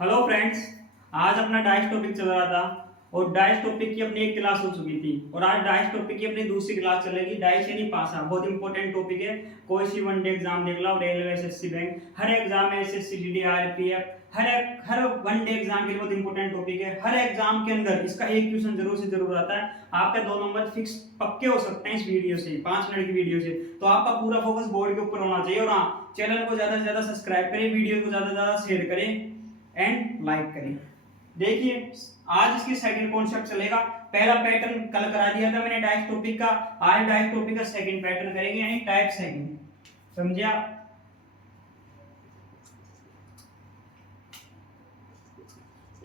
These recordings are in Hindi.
Hello friends. आज अपना डाइस टॉपिक चल रहा था और डाइस टॉपिक की अपनी एक क्लास हो चुकी थी और आज डाइस टॉपिक की अपनी दूसरी क्लास चलेगी। डाइस यानी पासा, बहुत इंपॉर्टेंट टॉपिक है। कोई सी वनडे एग्जाम देख लो, रेलवे, एसएससी बैंक, हर एग्जाम में एसएससी जीडी आरपीएफ, हर वनडे एग्जाम के लिए बहुत इंपॉर्टेंट टॉपिक है। हर एग्जाम के अंदर इसका एक क्वेश्चन जरूर से जरूर आता है। आपके 2 नंबर फिक्स पक्के हो सकते हैं इस वीडियो से, 5 मिनट की वीडियो से। तो आपका पूरा फोकस बोर्ड के ऊपर होना चाहिए। और हाँ, चैनल को ज्यादा से ज्यादा सब्सक्राइब करें, वीडियो को ज्यादा से ज्यादा शेयर करें एंड लाइक करें। देखिए, आज इसकी सेकंड कॉन्सेप्ट चलेगा। पहला पैटर्न कल करा दिया था मैंने डाइस टॉपिक का। आज डाइस टॉपिक का सेकंड पैटर्न करेंगे, यानी टाइप सेकंड। समझे आप?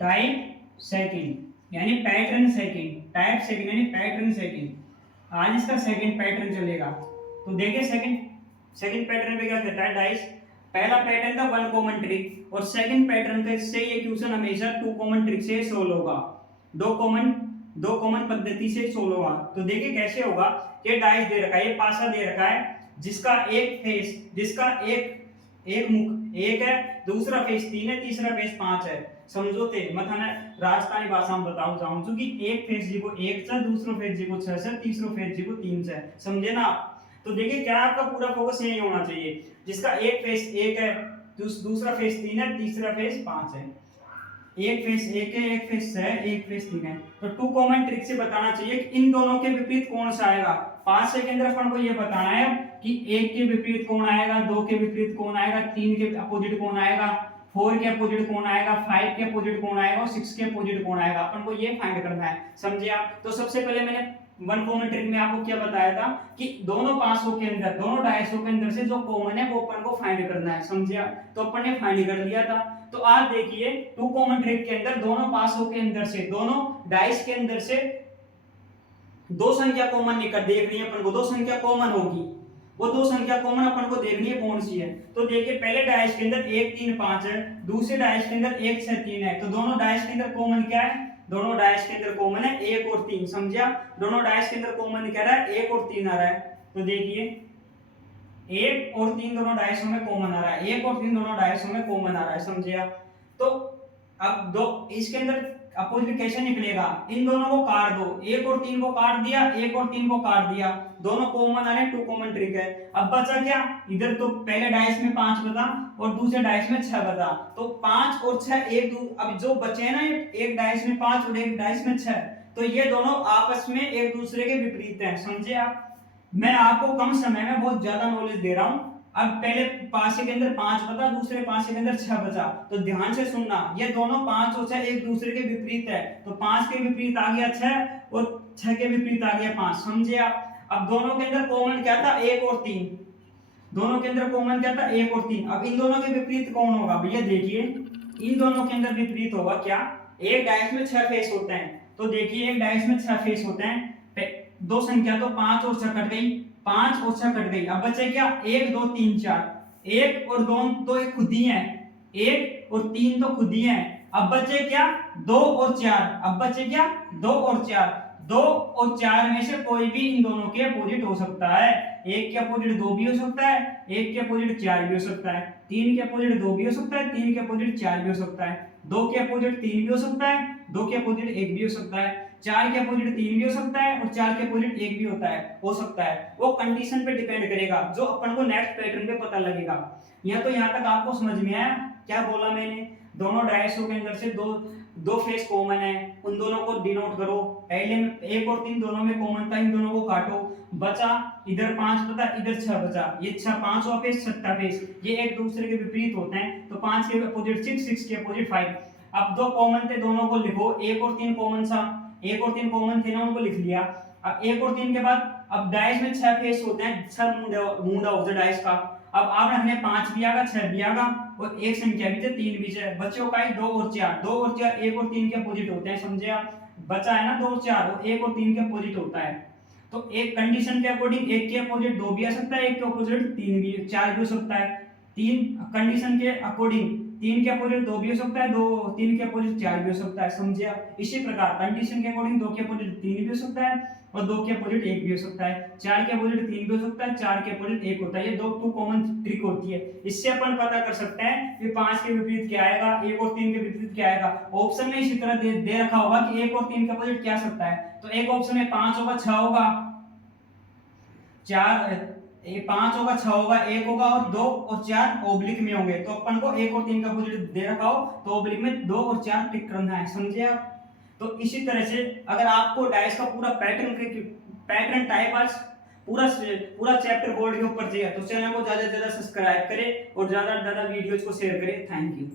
टाइप सेकंड यानी पैटर्न सेकंड, टाइप सेकंड यानी पैटर्न सेकंड। आज इसका सेकंड पैटर्न चलेगा। तो देखिए, सेकंड पैटर्न पे क्या कहता है डाइस। पहला पैटर्न था वन कॉमन ट्रिक और सेकंड पैटर्न का से ये क्वेश्चन हमेशा टू कॉमन ट्रिक से सोल्व होगा। दो कॉमन पद्धति से सोल्व होगा। तो देखिए कैसे होगा। ये डाइस दे रखा है, ये पासा दे रखा है जिसका एक फेस, जिसका एक मुख एक है, दूसरा फेस 3 है, तीसरा फेस 5 है। समझोते मथाने राजस्थानी भाषा में बताऊं चाहूं छू कि एक फेस जी को 1 से, दूसरो फेस जी को 6 से, तीसरो फेस जी को 3 से। समझे ना आप? तो देखिए, क्या आपका पूरा फोकस यही होना चाहिए। जिसका एक फेस 1 है, दूसरा फेस 3 है, तीसरा फेस 5 है। एक फेस 1 है, एक फेस 6 है, एक फेस 3 है। तो टू कॉमन ट्रिक से बताना चाहिए कि इन दोनों के विपरीत कौन सा आएगा। 5 से के अंदर अपन को ये बताना है कि 1 के विपरीत कौन आएगा, 2 के विपरीत कौन आएगा, 3 के अपोजिट कौन आएगा, 4 के अपोजिट कौन आएगा, 5 के अपोजिट कौन आएगा और 6 के अपोजिट कौन आएगा। अपन को ये फाइंड करना है। समझे आप? तो सबसे पहले मैंने वन कॉमन ट्रिक में आपको क्या बताया था कि दोनों पासों के अंदर, दोनों डायसों के अंदर से जो कॉमन है वो अपन को फाइंड करना है। समझे आप? तो अपन ने फाइंड कर लिया था। तो आज देखिए, टू कॉमन ट्रिक के अंदर दोनों पासों के अंदर से, दोनों डाइस के अंदर से दो संख्या कॉमन निकल देखनी है अपन को। दो संख्या कॉमन होगी, वो दो संख्या कॉमन अपन को देखनी है कौन सी है। तो देखिए, पहले डाइस के अंदर 1 3 5 है, दूसरे डाइस के अंदर 1 6 3 है। तो दोनों डाइस के अंदर कॉमन क्या है? दोनों डाइस के अंदर कॉमन है 1 और 3। समझा? दोनों डाइस के अंदर कॉमन क्या रहा है? 1 और 3 आ रहा है। तो देखिए, 1 और 3 दोनों डाइसों में कॉमन आ रहा है, 1 और 3 दोनों डाइसों में कॉमन आ रहा है। समझे आप? तो अब दो इसके अंदर अपोजिट कैसे निकलेगा? इन दोनों को काट दो, 1 और 3 को काट दिया, 1 और 3 को काट दिया, दोनों कॉमन आ रहे, टू कॉमन ट्रिक है। अब बचा क्या? इधर तो पहले डाइस में 5 बता और दूसरे डाइस में 6 बता। तो 5 और 6 अब जो बचे हैं ना, एक डाइस में 5 और एक डाइस में 6, तो ये दोनों आपस में एक दूसरे के विपरीत हैं। समझे आप? मैं आपको कम समय में बहुत ज्यादा नॉलेज दे रहा हूं। अब पहले पासे के अंदर 5 बचा, दूसरे पासे के अंदर 6 बचा। तो ध्यान से सुनना, ये दोनों 5 और 6 एक दूसरे के विपरीत है। तो 5 के विपरीत आ गया 6 और 6 के विपरीत आ गया 5। समझे आप? अब दोनों के अंदर कॉमन क्या था? 1 और 3। दोनों के अंदर कॉमन क्या था? 1 और 3। अब इन दोनों के विपरीत कौन होगा भैया? देखिए, इन दोनों के अंदर विपरीत होगा क्या? एक डाइस में 6 फेस होते हैं। तो देखिए, एक डाइस में 6 फेस होते हैं। दो संख्या तो 5 और 6 कट गई, 5 और 6 कट गई। अब बचे क्या? 1 2 3 4। 1 और 2 तो एक खुद ही है, 1 और 3 तो खुद ही है। अब बचे क्या? 2 और 4। अब बचे क्या? 2 और 4। 2 और 4 में से कोई भी इन दोनों के अपोजिट हो सकता है। एक के अपोजिट 2 भी हो सकता है, एक के अपोजिट 4 भी हो सकता है, 3 के अपोजिट 2 भी हो सकता है, 3 के अपोजिट 4 भी हो सकता है, 2 के अपोजिट 3 भी हो सकता है, 2 के अपोजिट 1 भी हो सकता है, 4 के अपोजिट 3 भी हो सकता है और 4 के अपोजिट 1 भी हो सकता है। वो कंडीशन पे डिपेंड करेगा, जो अपन को नेक्स्ट पैटर्न पे पता लगेगा। तो यहाँ तक आपको समझ में आया क्या बोला मैंने? दोनों डायसों के अंदर से दो फेस कॉमन है, उन दोनों को डिनोट करो। पहले में 1 और 3 दोनों में कॉमन था, इन दोनों को काटो। बचा इधर 5 बचा, इधर 6 बचा। ये 6 पांचवा फेस, छठा फेस, ये एक दूसरे के विपरीत होते हैं। तो 5 के अपोजिट 6, 6 के अपोजिट 5। अब दो कॉमन थे, दोनों को लिखो। 1 और 3 कॉमन था, 1 और 3 कॉमन थे ना, उनको लिख लिया। अब 1 और 3 के बाद अब डाइस में 6 फेस होते हैं, 6 मुंडा होता है डाइस का। अब आप रखने 5 भी आगा, 6 भी आगा और एक संख्या भी थे, 3 भी है। बच्चों का 2 और 4, 2 और 4 1 और 3 के अपोजिट होते हैं। समझे आप? बचा है ना 2 और 4, और 1 और 3 के अपोजिट होता है। तो एक कंडीशन के अकॉर्डिंग 1 के अपोजिट 2 भी आ सकता है, 1 के अपोजिट 3 भी 4 भी हो सकता है। 3 कंडीशन के अकॉर्डिंग 3 के अपोजिट 2 भी हो सकता है, 3 के अपोजिट 4 भी हो सकता है, समझे आप। इसी प्रकार कंडीशन के अकॉर्डिंग 2 के अपोजिट 3 भी हो सकता है और 2 के अपोजिट 1 भी हो सकता है, 4 के अपोजिट 3 भी हो सकता है, 4 के अपोजिट 1 होता है। ये दो कॉमन ट्रिक होती है। इससे अपन पता कर सकते हैं कि 5 के विपरीत क्या आएगा, 1 और 3 के विपरीत क्या आएगा। ऑप्शन में इसी तरह दे रखा होगा कि 1 और 3 के अपोजिट क्या आ सकता है, तो एक ऑप्शन में 5 होगा, 6 होगा, 5 होगा, 6 होगा, 1 होगा और 2 और 4 ओब्लिक में होंगे। तो अपन को 1 और 3 का अपोजिट दे रखा हो तो ओब्लिक में 2 और 4 टिक करना है, समझे आप। तो इसी तरह से अगर आपको डाइस का पूरा पैटर्न टाइप आज पूरा पूरा चैप्टर बोर्ड के ऊपर चाहिए तो चैनल को ज्यादा से ज्यादा सब्सक्राइब करें और ज्यादा से ज्यादा वीडियोज को शेयर करें। Thank you.